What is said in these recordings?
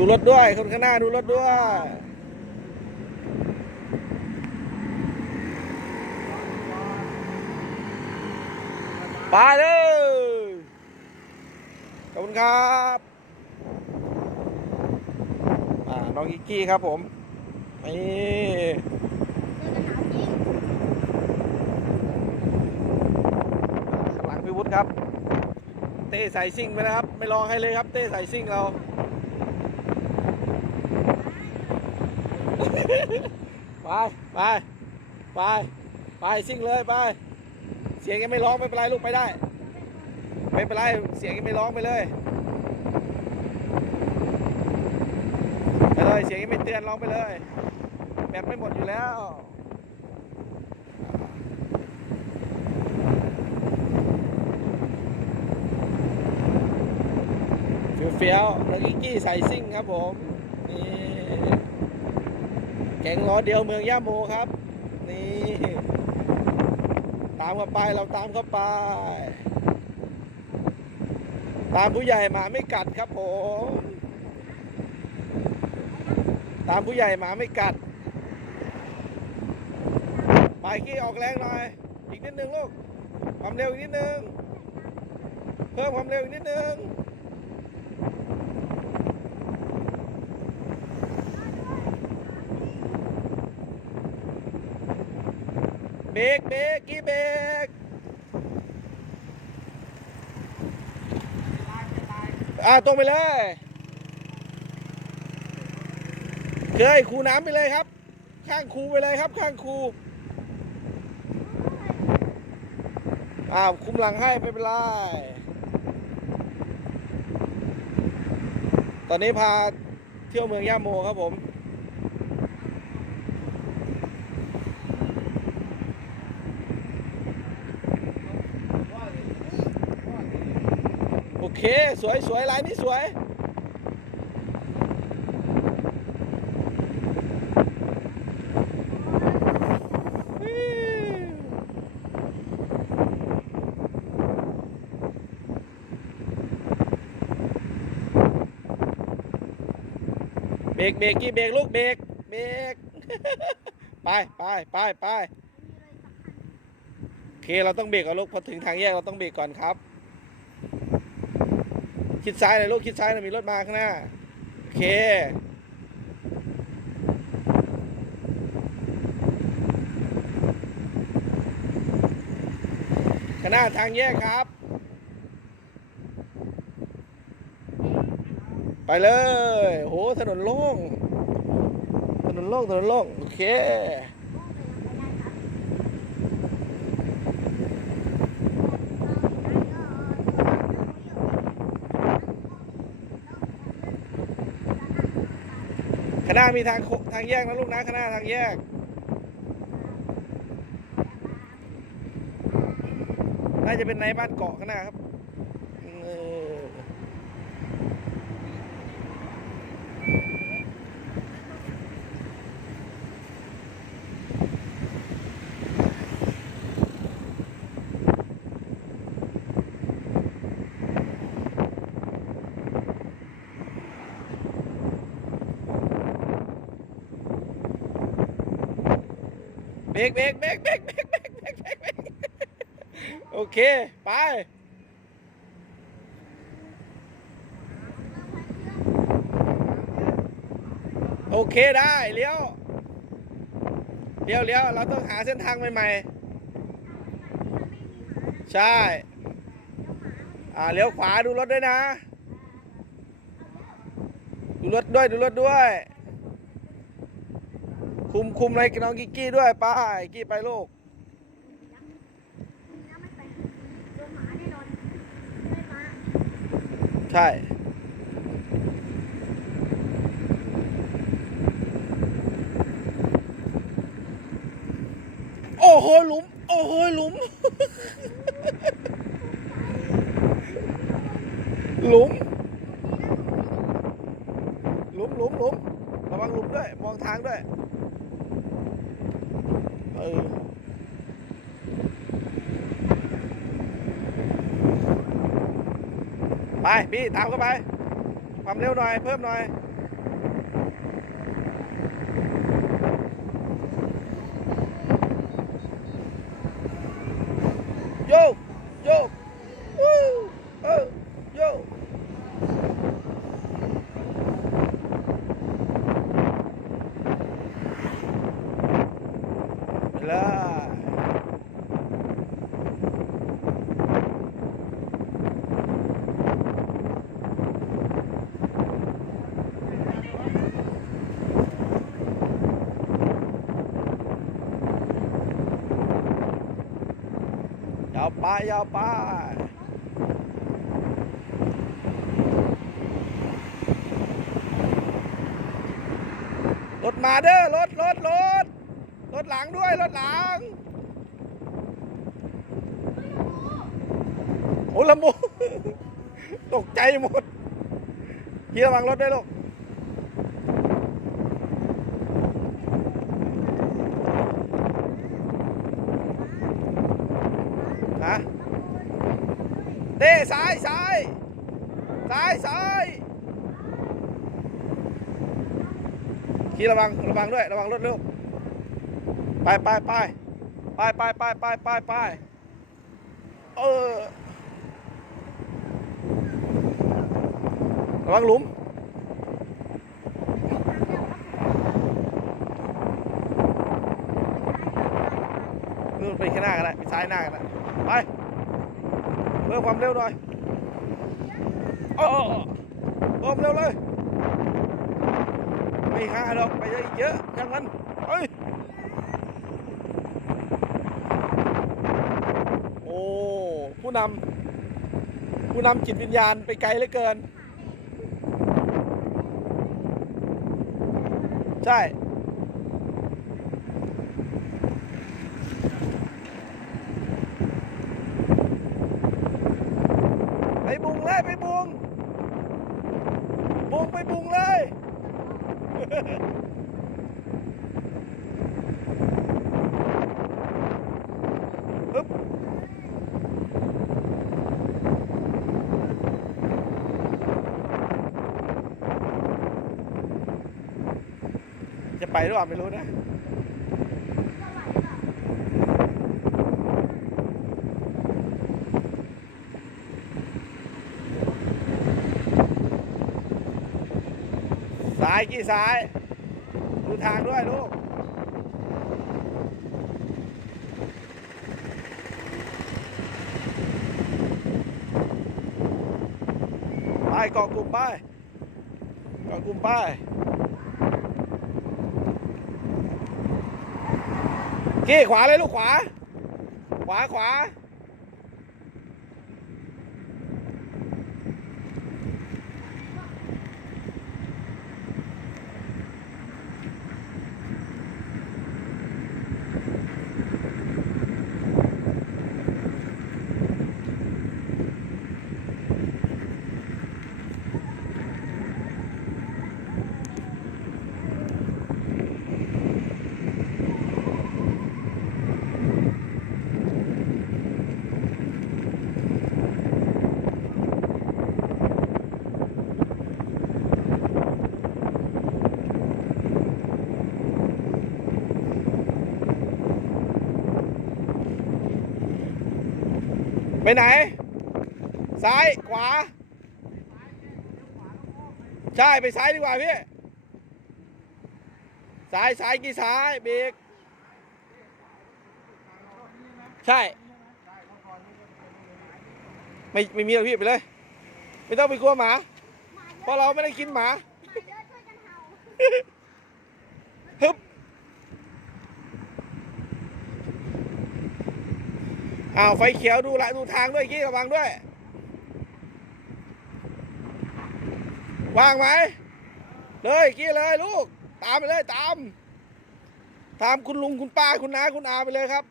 ดูรถด้วย คนข้างหน้าดูรถด้วย ไปเลย ขอบคุณครับอ่าน้องกิกกี้ครับผม นี่ข้างหลังพี่วุฒิครับ เต้ใส่ซิ่งไปนะครับ ไม่รอใครเลยครับ เต้ใส่ซิ่งเรา ไปไปไปไปซิ่งเลยไป เสียงยังไม่ร้องไม่เป็นไรลูกไปได้ ไม่เป็นไรเสียงยังไม่ร้องไปเลยไปเลยเสียงยังไม่เตือนร้องไปเลยแบบไม่หมดอยู่แล้วเฟี้ยวแล้วกิกกี้ใส่ซิ่งครับผม แข่งล้อเดียวเมืองย่าโมครับ นี่ ตามเข้าไปเราตามเข้าไป ตามผู้ใหญ่หมาไม่กัดครับผมตามผู้ใหญ่หมาไม่กัดไปกี้ออกแรงหน่อยอีกนิดนึงลูกความเร็วอีกนิดนึงเพิ่มความเร็วอีกนิดนึง บรกเบรกกี้เบรกอ่าตรงไปเลยเคยคูน้ำไปเลยครับ ข้างคูไปเลยครับ ข้างคูอ้าวคุมหลังให้ไม่เป็นไรตอนนี้พาเที่ยวเมืองย่าโมครับผม เค สวยสวยลายนี้สวย เบรกเบรกกี่เบรกลูกเบรกเบรกไปไปไปไปโอเค เราต้องเบรกก่อนลูกพอถึงทางแยกเราต้องเบรกก่อนครับ คิดซ้ายหน่อยลูกคิดซ้ายน่อยมีรถมาข้างหน้า โอเค ข้างหน้าทางแยกครับ ไปเลย โห ถนนโล่ง ถนนโล่ง ถนนโล่ง โอเค ข้างหน้า มีทางโคทางแยกนะลูกนะข้างหน้าทางแยก น่าจะเป็นในบ้านเกาะข้างหน้าครับเออเบ รกเบรกเบรกเบรกเบรกเบรกเบรกเบรกเบรกโอเค ไป โอเคได้เลี้ยวเลี้ยวเลี้ยวเราต้องหาเส้นทางใหม่ๆ ใช่ อ่าเลี้ยวขวาดูรถด้วยนะ ดูรถด้วยดูรถด้วย คุมคุมอะไรกับน้องกิกกี้ด้วยไป้ากี้ไปลูกใช่โอ้โหหลุม โอ้โหหลุม หลุม หลุมหลุมหลุมระวังหลุมด้วย มองทางด้วย เออไปพี่ตามเข้าไป ความเร็วหน่อย เพิ่มหน่อยาวไปยาวไปรถมาเด้อรถรถรถรถหลังด้วยรถหลังโอ้ลำโบตกใจหมดพี่ระวังรถด้วยลูกนะเต้ซ้ายซ้ายซ้ายซ้ายขี่ระวังระวังด้วยระวังรถลูกไปไปไปไปไปไปไปไปไปเออระวังหลุมนู่นไปข้างหน้ากันนะไปซ้ายหน้ากันนะไปเพิ่มความเร็วหน่อย โอ้เพิ่มเร็วเลย ไม่ห้าหรอกไปได้เยอะอย่างนั้นเฮ้ยโอ้ ผู้นำผู้นำจิตวิญญาณไปไกลเหลือเกิน ใช่ไปบุงเลยไปบุง บุงไปบุงเลยฮึบจะไปหรือเปล่าไม่รู้นะ ซ้ายกี่ซ้าย ดูทางด้วยลูกไปเกาะกลุ่มไปเกาะกลุ่มไปกี้ขวาเลยลูกขวา ขวาขวา ไปไหน ซ้ายขวา ใช่ไปซ้ายดีกว่าพี่ ซ้ายซ้ายกี่ซ้ายเบรกใช่ ไม่ไม่มีหรอกพี่ไปเลย ไม่ต้องไปกลัวหมา เพราะเราไม่ได้กินหมา อ้าวไฟเขียวดูละดูทางด้วยกี้ระวังด้วย ว่างไหม เลยกี้เลยลูก ตามไปเลยตาม ตามคุณลุงคุณป้าคุณน้าคุณอาไปเลยครับ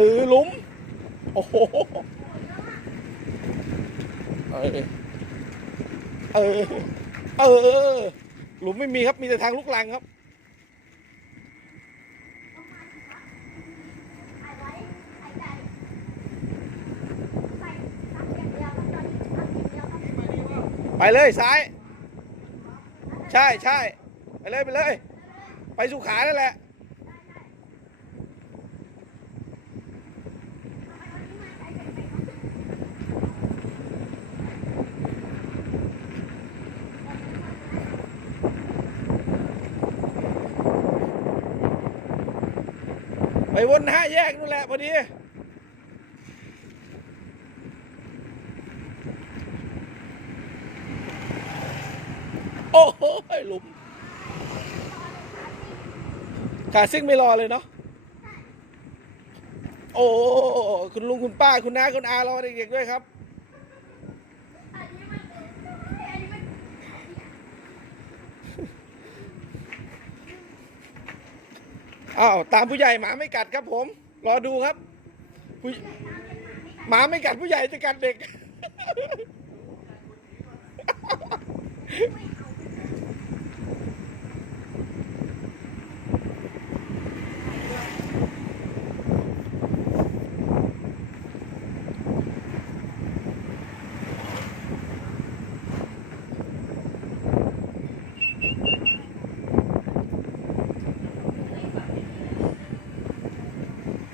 ออลุมโอ้โห เออ เออ เออ หลุมไม่มีครับ มีแต่ทางลูกลังครับ ไปเลยซ้าย ใช่ใช่ไปเลย ไปเลย ไปสุขานั่นแหละ วนห้าแยกนู่นแหละพอดีโอ้โหหลุม ขาซิ่งไม่รอเลยเนาะ โอ้ คุณลุงคุณป้าคุณน้าคุณอารอเด็กๆด้วยครับ อ้าวตามผู้ใหญ่หมาไม่กัดครับผม รอดูครับผู้หมาไม่กัดผู้ใหญ่จะกัดเด็ก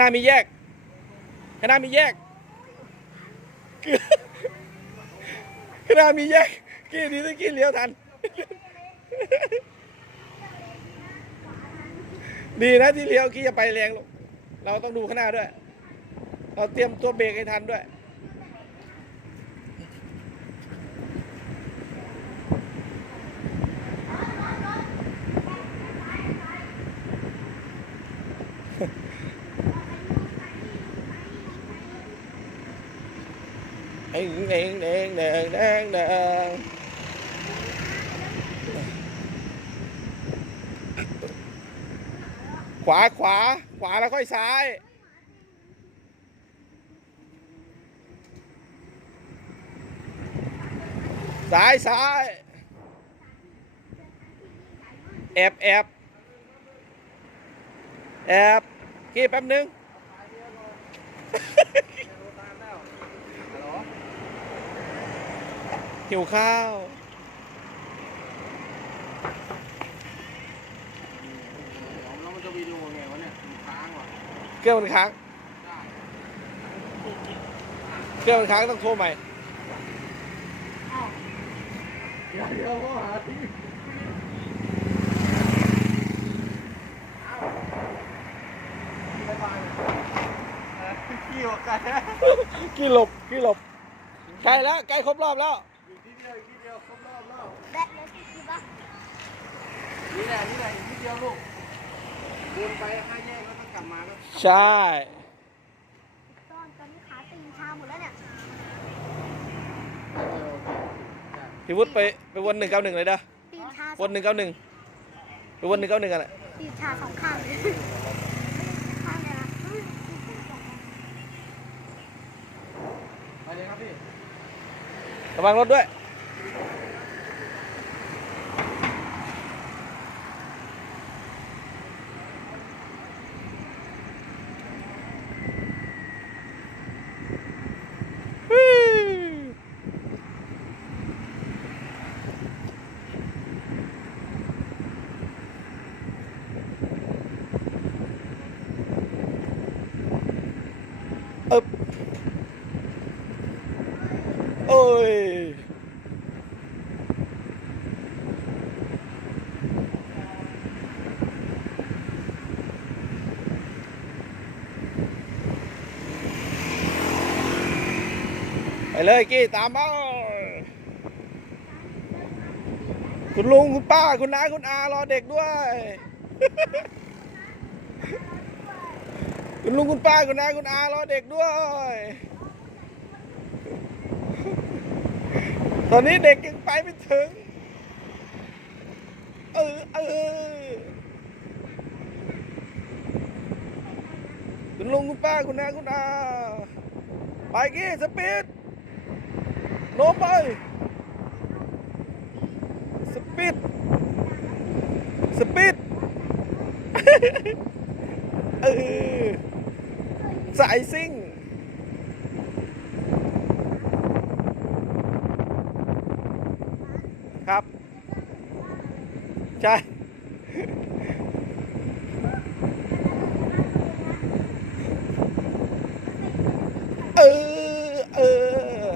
หน้ามีแยกข้างหน้ามีแยกข้างหน้ามีแยกกี่ดีตะกี้เลี้ยวทัน ดีนะที่เลี้ยวกี้จะไปแรงลงเราต้องดูข้างหน้าด้วย เราเตรียมตัวเบรกให้ทันด้วย เองเองเองเองเองเองขวาขวาขวาแล้วค่อยซ้าย ซ้ายซ้ายแอบแอบแอบกี่แป๊บนึง หิวข้าว แล้วมันจะวิดีโอไงวะเนี่ยมันค้างว่ะเครื่องมันค้าง ได้เครื่องมันค้างต้องโทรใหม่เดี๋ยวเดี๋ยวก็หาที่ขี้ออกกันนะกี่หลบกี่หลบใกล้แล้วใกล้ครบรอบแล้วอีกทีเดียว แล้วแบตเหลือสี่สิบอะนี่แหละนี่แหละอีกทีเดียวลูกวนไปห้าแยกแล้วก็กลับมาแล้วใช่ ตอนตอนนี้ขาตีนชาหมดแล้วเนี่ยพี่วุฒิไปไปวนหนึ่งเก้าหนึ่งเลยเด้อตีนชาวนหนึ่งเก้าหนึ่งไปวนหนึ่งเก้าหนึ่งกันแหละตีนชาสองข้างเลยข้างเลยนะไปเลยครับพี่ระวังรถด้วย เอบโอ้ย ไป เลยกี้ตามมาคุณลุงคุณป้าคุณน้าคุณอารอเด็กด้วย คุณลุงคุณป้าคุณน้าคุณอารอเด็กด้วย ตอนนี้เด็กยังไปไม่ถึง เออเออคุณลุงคุณป้าคุณน้าคุณอาไปกี้สปีด โน้มไป สปีด สปีดเออสายซิ่งครับ ใช่ เออ เออ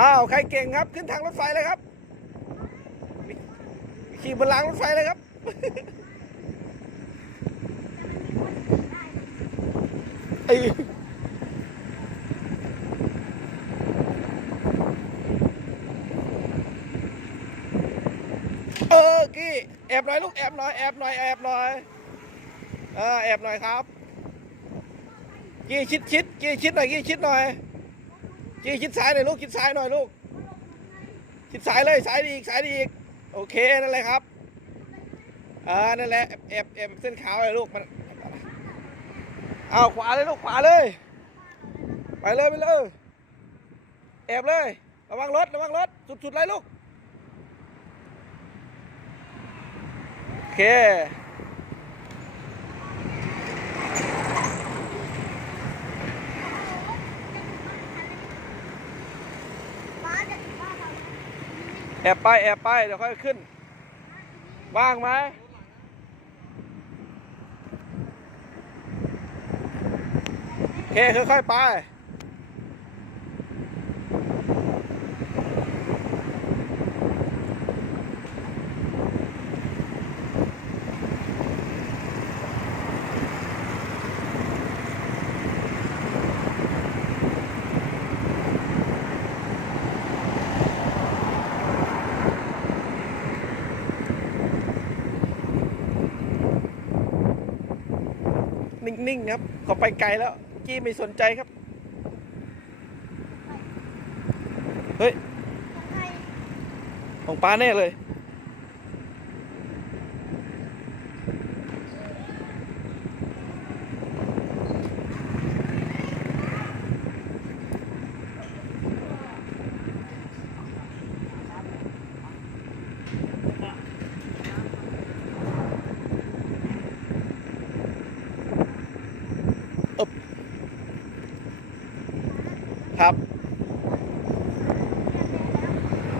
อ้าวใครเก่งครับขึ้นทางรถไฟเลยครับขี่บนรางรถไฟเลยครับไอ้เออกี้แอบหน่อยลูกแอบหน่อยแอบหน่อยแอบหน่อยเออแอบหน่อยครับ กี้ชิดชิดกี้ชิดหน่อยกี้ชิดหน่อย กี้ชิดซ้ายหน่อยลูกชิดซ้ายหน่อยลูกชิดซ้ายเลยซ้ายดีอีกซ้ายดีอีกโอเคนั่นแหละครับอ่านั่นแหละแอบแอบเส้นขาวเลยลูกมันเอาขวาเลยลูกขวาเลย ไปเลยไปเลยแอบเลยระวังรถระวังรถสุดๆเลยลูกโอเค ป้าจะถึงบ้านเรา แอบไปแอบไปเดี๋ยวค่อยขึ้น ว่างไหมโอเคค่อยๆไป นิ่งๆครับเขาไปไกลแล้วกี้ไม่สนใจครับ เฮ้ยใครของป้าแน่เลย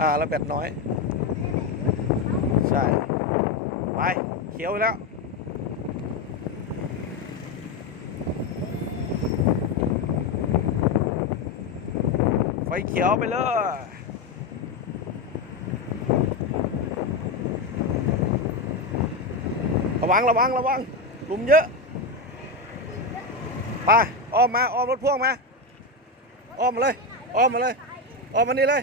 อ่าแล้วแบบน้อย ใช่ ไปเขียวแล้วไฟเขียวไปเลยระวังระวังระวังหลุมเยอะไปอ้อมมาอ้อมรถพ่วงมาอ้อมมาเลยอ้อมมาเลยอ้อมมานี่เลย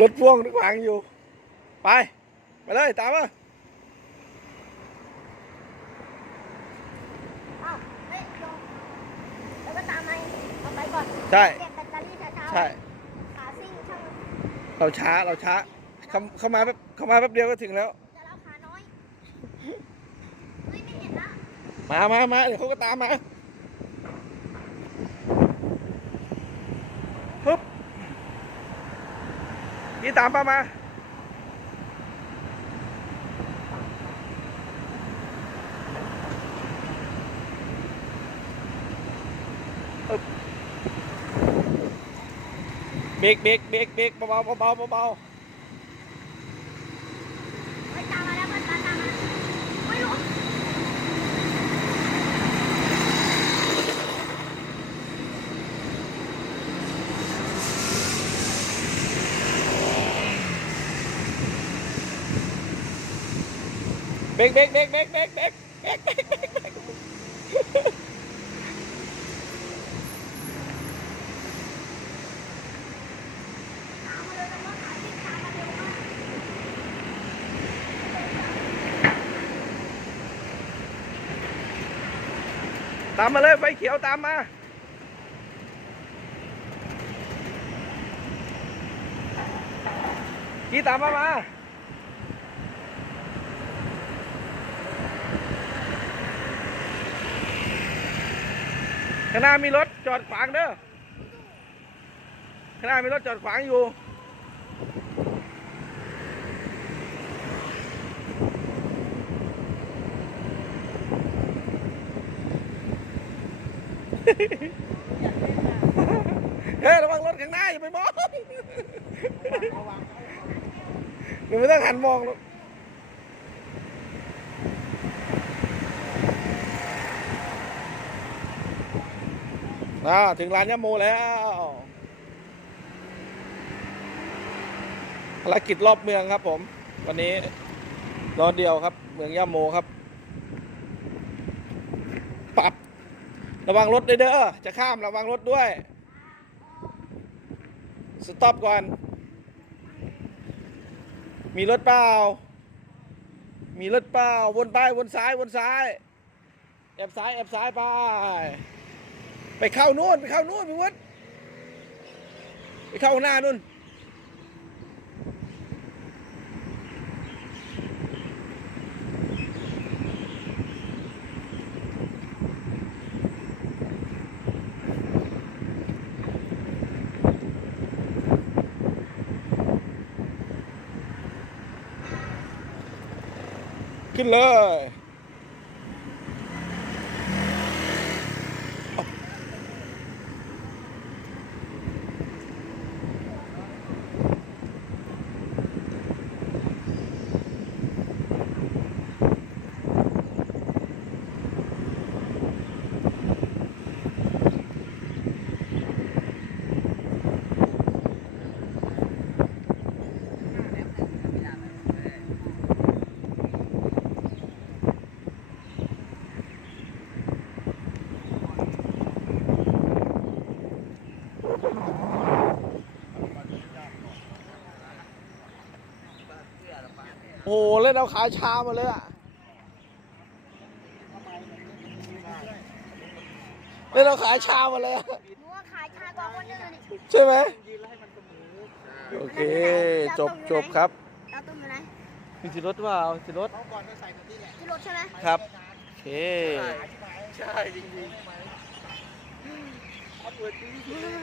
รถพ่วงขวางอยู่ ไป ไปเลยตามมาใช่ใช่เราช้าเราช้าเข้าเขามาแป๊บเขามาแป๊บเดียวก็ถึงแล้วมามามาเดี๋ยวเขาก็ตามมา 9833 ừ. Biệt biệt biệt biệt bao bao bao bao bao รกเบรกเบรกเบรกเบรกเบรกเบรกเบรกเบรกตามมาเลยไฟเขียวตามมากี่ตามมามา ข้างหน้ามีรถจอดขวางเด้อข้างหน้ามีรถจอดขวางอยู่ เฮ้ยระวังรถข้างหน้าอย่าไปมองไม่ต้องหันมองหรอก อ่าถึงร้านยะโมแล้วภารกิจรอบเมืองครับ ผม วันนี้รอเดียวครับ เมืองยะโมครับปรับระวังรถด้วยเด้อจะข้ามระวังรถด้วย สต็อปก่อน มีรถเปล่า มีรถเปล่า วนไป วนซ้าย วนซ้าย แอบซ้าย แอบซ้ายไป ไปเข้านู่นไปเข้านู่นพี่วุฒิไปเข้าหน้านู่นขึ้นเลย นเอาขาชามาเลยอะเล่นเอาขาชามาเลยอะหนูว่าขายชากว่าคนอื่นนี่ใช่ไหมโอเค จบจบครับเราตุ้มอยู่ไหนมีสิรถว่าสิรถที่รถใช่ไหมครับ โอเค ใช่จริงๆ